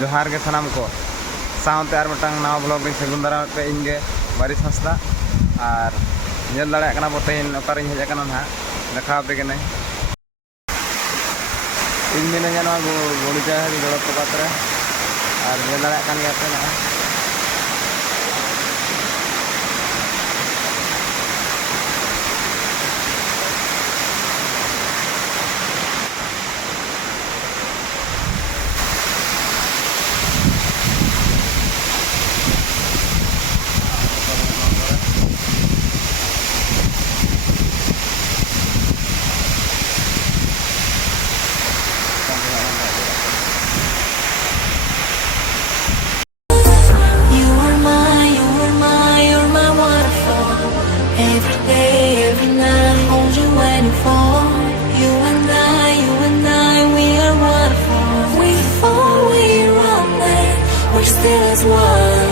जोहार के सनाम को साउंड और मटंग नवा ब्लॉग रे सगुन दारा पे इनगे बारिश हंसदा और नेल दाड़ा कना बतेन ओकारिन हेज कना ना देखा पे कने इन दिन जना गुंडिचा गड़ो पकात रे और नेल दाड़ा कन गया पे ना Every day, every night, hold you waiting for. You and I, we are waterfall. We fall, we run, we're still as one.